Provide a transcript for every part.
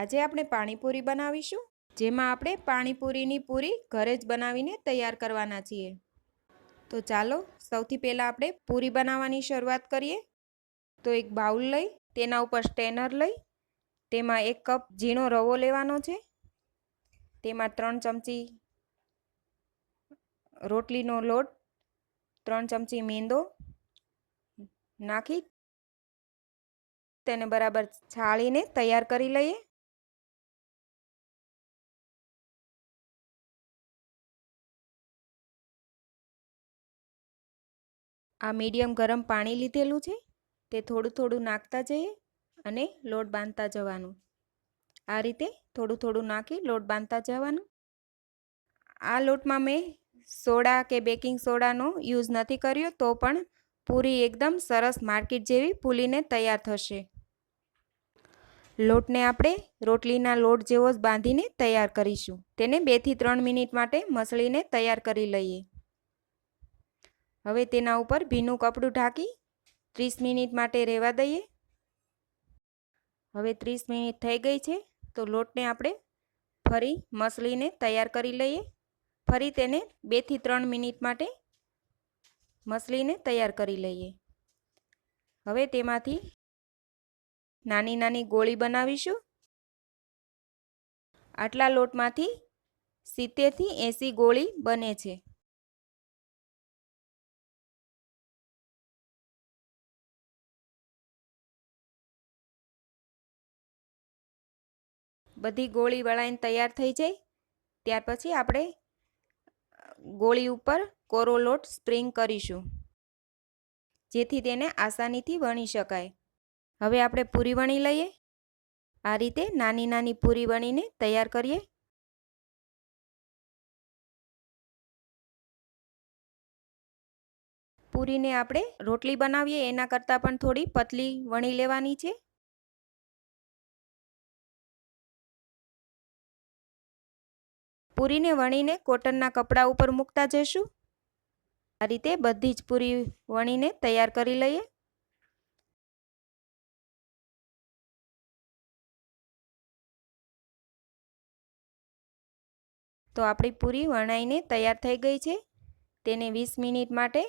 આજે આપણે પાણીપુરી બનાવીશું, જેમાં આપણે પાણીપુરીની પૂરી ઘરે જ બનાવીને તૈયાર કરવાના છીએ. તો ચાલો, સૌથી પહેલાં આપણે પૂરી બનાવવાની શરૂઆત કરીએ. તો એક બાઉલ લઈ, તેના ઉપર સ્ટેનર લઈ, તેમાં એક કપ ઝીણો રવો લેવાનો છે. તેમાં ત્રણ ચમચી રોટલીનો લોટ, ત્રણ ચમચી મેંદો નાખી તેને બરાબર છાળીને તૈયાર કરી લઈએ. આ મીડિયમ ગરમ પાણી લીધેલું છે. તે થોડું થોડું નાખતા જઈએ અને લોટ બાંધતા જવાનું. આ રીતે થોડું થોડું નાખી લોટ બાંધતા જવાનું. આ લોટમાં મેં સોડા કે બેકિંગ સોડાનો યુઝ નથી કર્યો તો પણ પૂરી એકદમ સરસ માર્કેટ જેવી ફૂલીને તૈયાર થશે. લોટને આપણે રોટલીના લોટ જેવો જ બાંધીને તૈયાર કરીશું. તેને બેથી ત્રણ મિનિટ માટે મસળીને તૈયાર કરી લઈએ. હવે તેના ઉપર ભીનું કપડું ઢાંકી ત્રીસ મિનિટ માટે રહેવા દઈએ. હવે ત્રીસ મિનિટ થઈ ગઈ છે, તો લોટને આપણે ફરી મસલીને તૈયાર કરી લઈએ. ફરી તેને બેથી ત્રણ મિનિટ માટે મસળીને તૈયાર કરી લઈએ. હવે તેમાંથી નાની નાની ગોળી બનાવીશું. આટલા લોટમાંથી સિત્તેરથી એંસી ગોળી બને છે. બધી ગોળી વળાઈને તૈયાર થઈ જાય. ત્યાર પછી આપણે ગોળી ઉપર કોરો લોટ સ્પ્રિંગ કરીશું. જેથી તેને આસાનીથી વણી શકાય. હવે આપણે પૂરી વણી લઈએ. આ રીતે નાની નાની પૂરી વણીને તૈયાર કરીએ. પૂરીને આપણે રોટલી બનાવીએ, એના કરતાં પણ થોડી પતલી વણી લેવાની છે. પૂરીને વણીને કોટનના કપડા ઉપર મૂકતા જઈશું. આ રીતે બધી જ પૂરી વણીને તૈયાર કરી લઈએ. તો આપણી પૂરી વણાઈને તૈયાર થઈ ગઈ છે. તેને વીસ મિનિટ માટે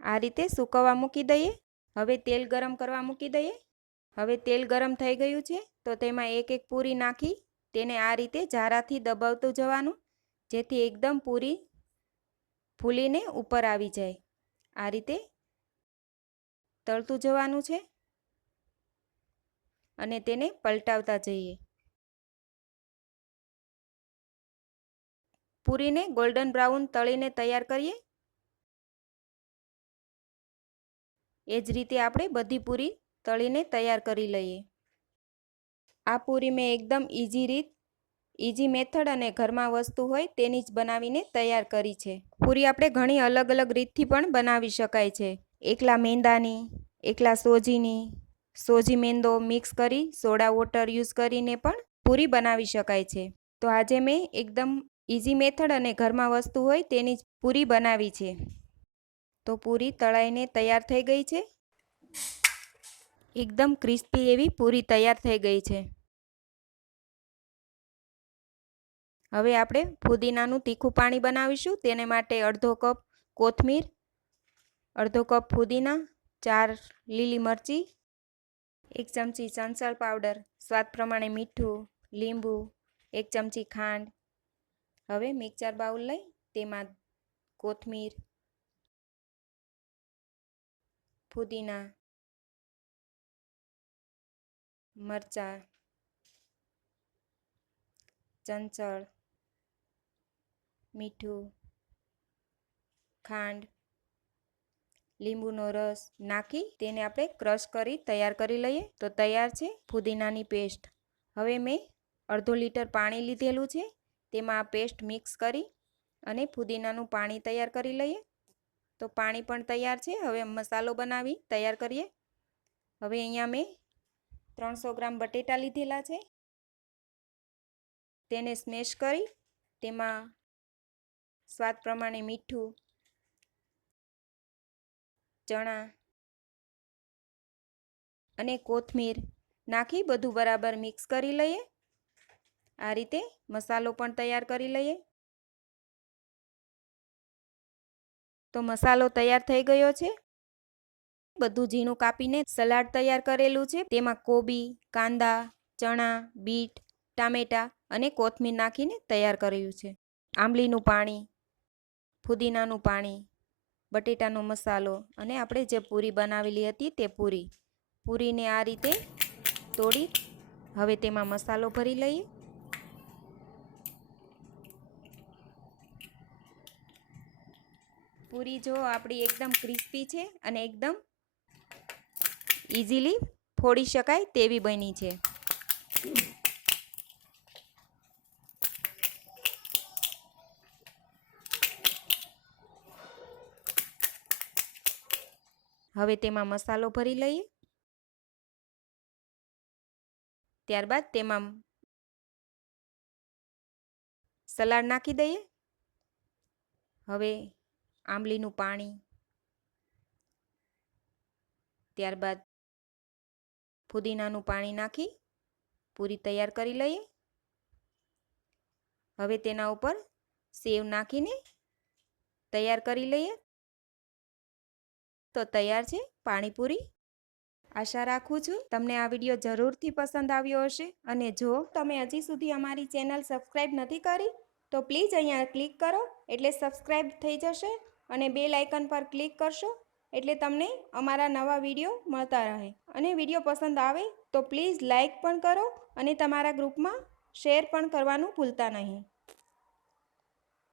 આ રીતે સૂકવવા મૂકી દઈએ. હવે તેલ ગરમ કરવા મૂકી દઈએ. હવે તેલ ગરમ થઈ ગયું છે, તો તેમાં એક એક પૂરી નાખી તેને આ રીતે જારાથી દબાવતું જવાનું, જેથી એકદમ પૂરી ફૂલીને ઉપર આવી જાય. આ રીતે તળતું જવાનું છે અને તેને પલટાવતા જઈએ. પૂરીને ગોલ્ડન બ્રાઉન તળીને તૈયાર કરીએ. એ જ રીતે આપણે બધી પૂરી તળીને તૈયાર કરી લઈએ. આ પૂરી મેં એકદમ ઇઝી રીત ઇઝી મેથડ અને ઘરમાં વસ્તુ હોય તેની જ બનાવીને તૈયાર કરી છે. પૂરી આપણે ઘણી અલગ અલગ રીતથી પણ બનાવી શકાય છે. એકલા મેંદાની, એકલા સોજીની, સોજી મેંદો મિક્સ કરી સોડા વોટર યુઝ કરીને પણ પૂરી બનાવી શકાય છે. તો આજે મેં એકદમ ઇઝી મેથડ અને ઘરમાં વસ્તુ હોય તેની જ પૂરી બનાવી છે. તો પૂરી તળાઈને તૈયાર થઈ ગઈ છે. એકદમ ક્રિસ્પી એવી પૂરી તૈયાર થઈ ગઈ છે. હવે આપણે ફુદીનાનું તીખું પાણી બનાવીશું. તેને માટે અડધો કપ કોથમીર, અડધો કપ ફુદીના, ચાર લીલી મરચી, એક ચમચી સંસળ પાવડર, સ્વાદ પ્રમાણે મીઠું, લીંબુ, એક ચમચી ખાંડ. હવે મિક્સર બાઉલ લઈ તેમાં કોથમીર, ફુદીના, મરચાં, ચંચળ મીઠું, ખાંડ, લીંબુનો રસ નાખી તેને આપણે ક્રશ કરી, તૈયાર કરી લઈએ. તો તૈયાર છે ફુદીનાની પેસ્ટ. હવે મેં અડધો લીટર પાણી લીધેલું છે. તેમાં આ પેસ્ટ મિક્સ કરી અને ફુદીનાનું પાણી તૈયાર કરી લઈએ. તો પાણી પણ તૈયાર છે. હવે મસાલો બનાવી તૈયાર કરીએ. હવે અહીંયા મેં ત્રણસો ગ્રામ બટેટા લીધેલા છે. તેને સ્મેશ કરી તેમાં સ્વાદ પ્રમાણે મીઠું, ચણા અને કોથમીર નાખી બધું બરાબર મિક્સ કરી લઈએ. આ રીતે મસાલો પણ તૈયાર કરી લઈએ. તો મસાલો તૈયાર થઈ ગયો છે. બધું ઝીણું કાપીને સલાડ તૈયાર કરેલું છે. તેમાં કોબી, કાંદા, ચણા, બીટ, ટામેટાં અને કોથમીર નાખીને તૈયાર કર્યું છે. આંબલીનું પાણી ફુદીનાનું પાણી, બટેટાનો મસાલો અને આપણે જે પૂરી બનાવેલી હતી તે પૂરી. પૂરીને આ રીતે તોડી હવે તેમાં મસાલો ભરી લઈએ. પૂરી જો આપણી એકદમ ક્રિસ્પી છે અને એકદમ ઇઝીલી ફોડી શકાય તેવી બની છે. હવે તેમાં મસાલો ભરી લઈએ. ત્યારબાદ તેમાં સલાડ નાખી દઈએ. હવે આંબલીનું પાણી. ત્યારબાદ ફુદીનાનું પાણી નાખી પૂરી તૈયાર કરી લઈએ. હવે તેના ઉપર સેવ નાખીને તૈયાર કરી લઈએ. તો તૈયાર છે? પાણીપુરી આશા રાખું છું તમને આ વીડિયો જરૂરથી પસંદ આવ્યો હશે અને જો તમે હજી સુધી અમારી ચેનલ સબસ્ક્રાઈબ નથી કરી, તો પ્લીઝ અહીંયા ક્લિક કરો એટલે સબસ્ક્રાઈબ થઈ જશે અને બે લાઇકન પર ક્લિક કરશો એટલે તમને અમારા નવા વીડિયો મળતા રહે. અને વીડિયો પસંદ આવે તો પ્લીઝ લાઇક પણ કરો અને તમારા ગ્રુપમાં શેર પણ કરવાનું ભૂલતા નહીં.